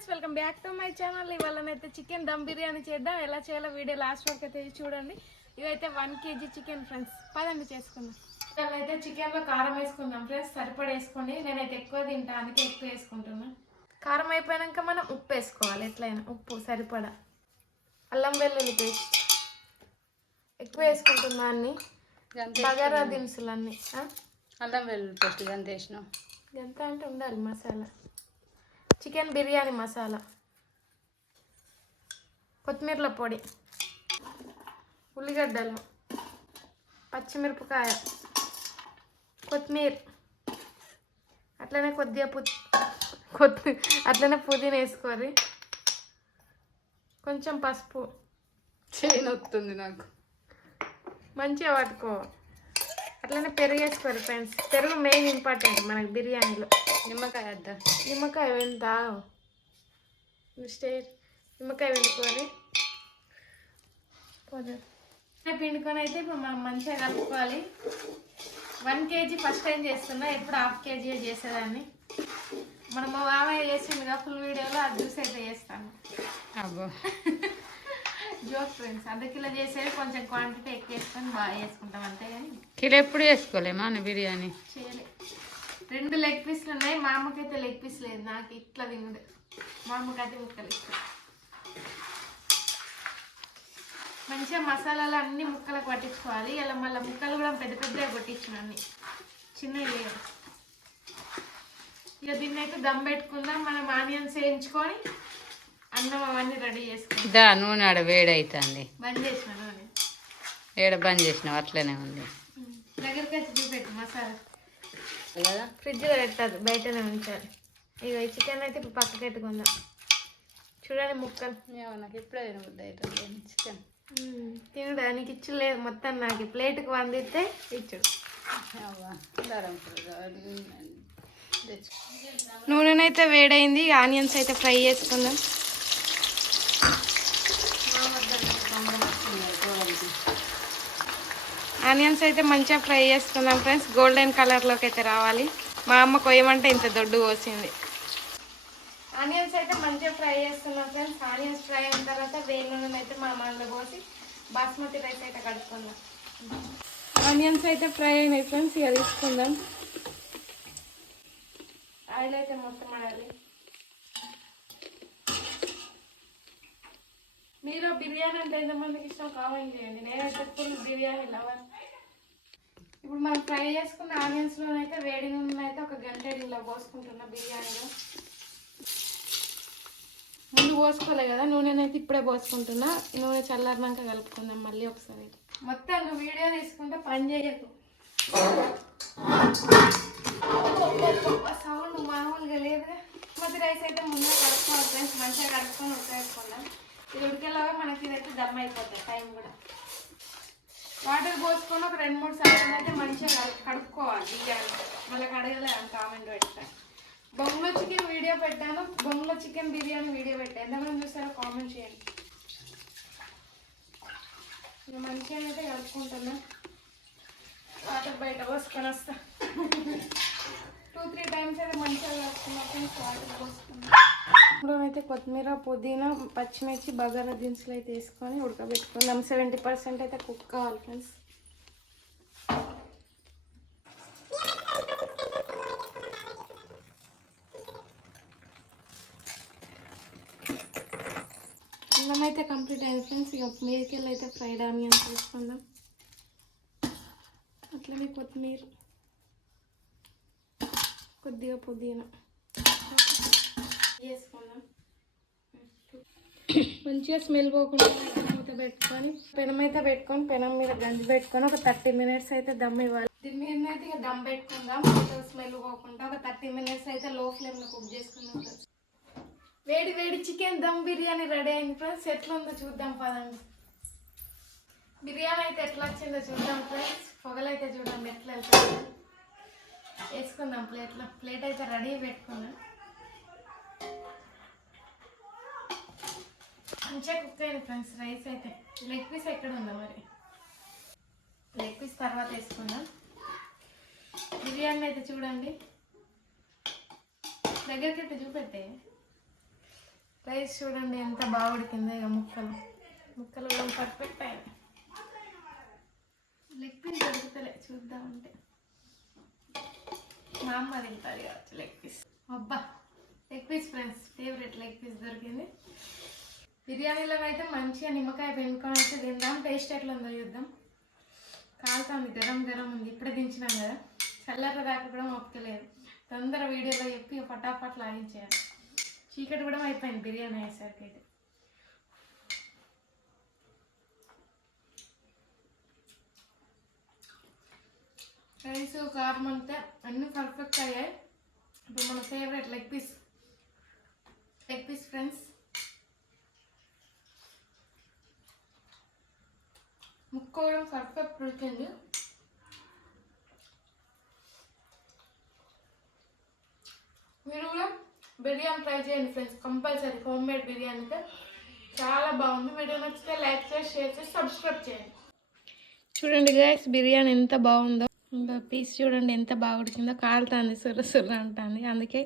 Friends welcome back to my channel. ఇవాళనైతే chicken dum biryani చేద్దాం. ఎలా చేయాలో వీడియో లాస్ట్ వరకు అయితే చూడండి. ఇవైతే వన్ కేజీ చికెన్ ఫ్రెండ్స్. పదండి చేసుకుందాం. ఇవాళ అయితే చికెన్లో కారం వేసుకుందాం ఫ్రెండ్స్. సరిపడ వేసుకోండి నేనైతే ఎక్కువ తింటా అందుకే ఎక్కువ వేసుకుంటున్నా. కారం అయిపోయాక మనం ఉప్పు వేసుకోవాలి. ఎట్లయినా ఉప్పు సరిపడా. అల్లం వెల్లుల్లి పేస్ట్. ఎక్కువ వేసుకుంటున్నా అన్ని బగారా దినుసులు అన్ని? అల్లం వెల్లుల్లి పేస్ట్ ఎంత వేసినాం ఎంత అంటే ఉండాలి మసాలా. చికెన్ బిర్యానీ మసాలా. కొత్తిమీరల పొడి. ఉల్లిగడ్డలు. పచ్చిమిరపకాయ. కొత్తిమీర. అట్లనే కొద్దిగా పు కొత్తి అట్లనే పుదీనా వేసుకోరి కొంచెం పసుపు. చేయి నొత్తుంది నాకు. మంచిగా పట్టుకో. అట్లనే పెరుగు వేసుకోరు ఫ్రెండ్స్ పెరుగు మెయిన్ ఇంపార్టెంట్ మనకి బిర్యానీలో. నిమ్మకాయ అద్దా. నిమ్మకాయ వెంతా స్టేట్ నిమ్మకాయ పోదు పిండుకొని అయితే ఇప్పుడు మనం మంచిగా కలుపుకోవాలి. వన్ కేజీ ఫస్ట్ టైం చేస్తున్నా ఎప్పుడు హాఫ్ కేజీ చేసేదాన్ని. మనం మా మామయ్య చేసిందిగా ఫుల్ వీడియోలో అది చూసి అయితే చేస్తాను. అబ్బో. జోక్ ఫ్రెండ్స్ అర్ధ కిలో చేసేది కొంచెం క్వాంటిటీ ఎక్కువ వేసుకొని బాగా చేసుకుంటాం అంతే కానీ కిలో ఎప్పుడు వేసుకోలేమా బిర్యానీ? చేయలే. రెండు లెగ్ పీస్లు ఉన్నాయి. మా అమ్మకైతే లెగ్ పీస్ లేదు. నాకు ఇట్లా తినదు మా అమ్మకైతే ముక్కలు ఇష్టం. మంచిగా మసాలాలు అన్ని ముక్కలకు పట్టించుకోవాలి. ఇలా మళ్ళీ ముక్కలు కూడా పెద్ద పెద్దగా కొట్టించిన అన్ని. చిన్నవి ఇక దీన్ని అయితే దమ్ పెట్టుకుందాం. మనం ఆనియన్స్ వేయించుకొని అన్నం అవన్నీ రెడీ చేసుకుందాం. దా నూనె ఆడ వేడి అవుతుంది బంద్ చేసిన నూనె. ఏడ బంద్ చేసినావు? అట్లనే ఉంది. దగ్గరికి వచ్చి చూపెట్టు మసాలా. కదా? ఫ్రిడ్జ్లో పెట్టద్దు బయటనే ఉంచాలి. ఇక ఈ చికెన్ అయితే ఇప్పుడు పక్కకి పెట్టుకుందాం. చూడండి ముక్కలు. నాకు ఇప్పుడే తినబుద్ది అవుతుంది చికెన్. మ్మ్. తినుడు? నీకు ఇచ్చు లేదు మొత్తం నాకు. ప్లేట్కి వందిస్తే ఇచ్చుడు. నూనెనైతే వేడైంది ఆనియన్స్ అయితే ఫ్రై చేసుకుందాం. ఆనియన్స్ అయితే మంచిగా ఫ్రై చేసుకున్నాం ఫ్రెండ్స్. గోల్డెన్ కలర్లోకి అయితే రావాలి. మా అమ్మ కొయ్యమంటే ఇంత దొడ్డు పోసింది. ఆనియన్స్ అయితే మంచిగా ఫ్రై చేస్తున్నాం ఫ్రెండ్స్. ఆనియన్స్ ఫ్రై అయిన తర్వాత వేడి నూనె అయితే మా అమ్మలో పోసి బాస్మతి రైస్ అయితే కడుక్కుందాం. ఆనియన్స్ అయితే ఫ్రై అయినాయి ఫ్రెండ్స్. ఇక తీసుకుందాం. ఆయిల్ అయితే మొత్తం ఆడాలి. మీరు బిర్యానీ అంటే ఎంతమందికి ఇష్టం? కామెంట్ చేయండి. నేనైతే ఫుల్ బిర్యానీ లవర్. ఇప్పుడు మనం ఫ్రై చేసుకున్న ఆనియన్స్లోనైతే వేడి నూనె అయితే ఒక గంట ఇలా పోసుకుంటున్నా బిర్యానీలో. ముందు పోసుకోలే కదా నూనెనైతే ఇప్పుడే పోసుకుంటున్నా. నూనె చల్లారినాక కలుపుకుందాం మళ్ళీ ఒకసారి మొత్తం వీడియో తీసుకుంటే పని చేయకు. సౌండ్ మామూలుగా లేదుగా కొద్ది రైస్ అయితే ముందే కలుపుకోవాలి ఫ్రెండ్స్. మంచిగా కలుపుకొని ఉడకేసుకుందాం ఇది ఉడికేలాగా మనకి ఇదైతే దమ్ అయిపోతుంది టైం కూడా. వాటర్ పోసుకొని ఒక రెండు మూడు సార్లు అయితే మంచిగా కలు- కడుక్కోవాలి. మళ్ళీ కడగలే అని కామెంట్ పెట్టాను బొంగులో చికెన్ వీడియో పెట్టాను. బొంగులో చికెన్ బిర్యానీ వీడియో పెట్టాను ఎంతమంది చూస్తారో కామెంట్ చేయండి. మంచిగా అయితే కలుపుకుంటున్నా వాటర్ బయట పోసుకొని వస్తా. టూ త్రీ టైమ్స్ అయితే మంచిగా కలుపుకున్నప్పుడు వాటర్ పోసుకున్నా ఇప్పుడు అయితే కొత్తిమీర పుదీనా పచ్చిమిర్చి బగారా దినుసులు అయితే వేసుకొని ఉడకబెట్టుకుందాం సెవెంటీ పర్సెంట్ అయితే కుక్ కావాలి ఫ్రెండ్స్ అన్నం అయితే కంప్లీట్ అయింది ఫ్రెండ్స్ ఇక మీదకెళ్ళి అయితే ఫ్రైడ్ ఆనియన్ తీసుకుందాం అట్లనే కొత్తిమీర కొద్దిగా పుదీనా వేసుకుందాం. మంచిగా స్మెల్ పోకుండా మూత పెట్టుకొని పెనం అయితే పెట్టుకొని పెనం మీద గంజి పెట్టుకొని ఒక థర్టీ మినిట్స్ అయితే దమ్ ఇవ్వాలి. దీని మీద అయితే ఇక దమ్ పెట్టుకుందాం. స్మెల్ పోకుండా ఒక థర్టీ మినిట్స్ అయితే లో ఫ్లేమ్లో కుక్ చేసుకుందాం వేడి వేడి చికెన్ దమ్ బిర్యానీ రెడీ అయింది ఫ్రెండ్స్. ఎట్లా ఉందో చూద్దాం పదండి. బిర్యానీ అయితే ఎట్లా వచ్చిందో చూద్దాం ఫ్రెండ్స్. పొగలైతే చూడండి ఎట్లా వెళ్తుందో వేసుకుందాం ప్లేట్లో. ప్లేట్ అయితే రెడీ పెట్టుకున్నాం మంచిగా కుక్ అయింది ఫ్రెండ్స్ రైస్ అయితే. లెగ్ పీస్ ఎక్కడ ఉందా మరి? లెగ్ పీస్ తర్వాత వేసుకుందాం. బిర్యానీ అయితే చూడండి. దగ్గరికి అయితే చూపెట్టే. రైస్ చూడండి ఎంత బాగా ఉడికిందో ఇక ముక్కలు. ముక్కలు కూడా పర్ఫెక్ట్ అయ్యాయి లెగ్ పీస్ దొరుకుతలే చూద్దామంటే మా అమ్మ తింటుంది కావచ్చు లెగ్ పీస్ అబ్బా leg piece friends favourite leg piece దొరికింది. బిర్యానీలో అయితే మంచిగా నిమ్మకాయ పెనుకొని అయితే తిందాం. టేస్ట్ ఎట్లా ఉందో చూద్దాం. కాలుతుంది గరం గరం ఉంది. ఇప్పుడే దించినాం కదా. చల్లర దాకా కూడా మొక్కలేదు తొందర వీడియోలో చెప్పి పటాపట్ లాగించేయాలి చీకటి కూడా అయిపోయింది బిర్యానీ అయ్యేసరికి అయితే. రైస్ కారం అంతా అన్నీ పర్ఫెక్ట్ అయ్యాయి. ఇప్పుడు మన favourite leg piece leg piece friends ముక్కోవడం కూడా పర్ఫెక్ట్ ఉడికింది మీరు కూడా బిర్యానీ ట్రై చేయండి friends compulsory. Home made biryani అయితే చాలా బాగుంది. వీడియో నచ్చితే లైక్ చేసి షేర్ చేసి సబ్స్క్రైబ్ చేయండి. చూడండి గైస్ బిర్యానీ ఎంత బాగుందో. ఇంకా పీస్ చూడండి ఎంత బాగా ఉడికిందో. కాలుతుంది సుర్ర సుర్ర అంటుంది. అందుకే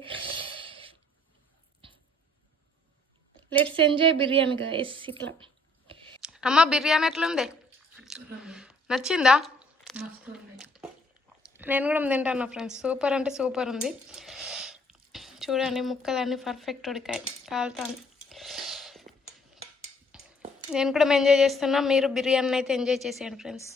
లెట్స్ ఎంజాయ్ బిర్యానీ గాయస్ ఇట్లా. అమ్మ బిర్యానీ ఎట్లుంది? నచ్చిందా? నేను కూడా తింటాను ఫ్రెండ్స్. సూపర్ అంటే సూపర్ ఉంది. చూడండి ముక్కలన్నీ పర్ఫెక్ట్ ఉడికాయి కాలుతాను. నేను కూడా ఎంజాయ్ చేస్తున్నా. మీరు బిర్యానీ అయితే ఎంజాయ్ చేసేయండి ఫ్రెండ్స్.